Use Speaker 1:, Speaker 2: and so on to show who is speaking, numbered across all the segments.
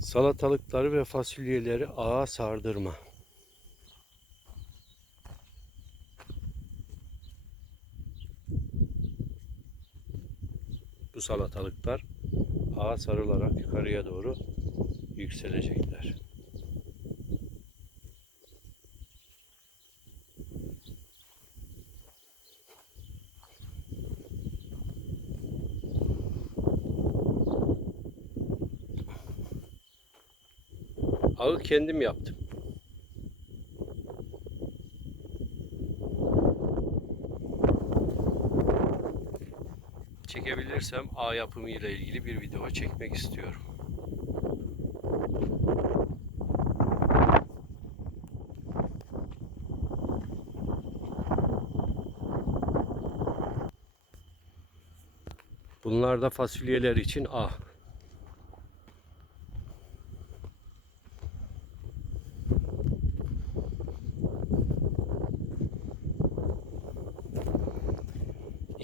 Speaker 1: Salatalıkları ve fasulyeleri ağa sardırma. Bu salatalıklar ağa sarılarak yukarıya doğru yükselecekler. Ağı kendim yaptım. Çekebilirsem ağ yapımı ile ilgili bir video çekmek istiyorum. Bunlar da fasulyeler için ağ.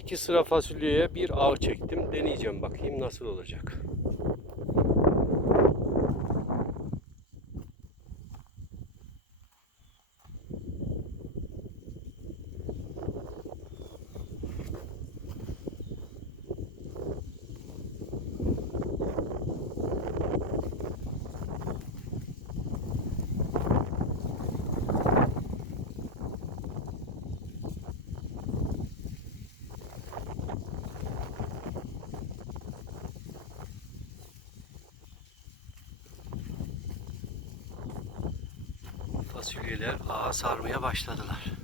Speaker 1: İki sıra fasulyeye bir ağ çektim. Deneyeceğim bakayım nasıl olacak. Fasulyeler ağa sarmaya başladılar.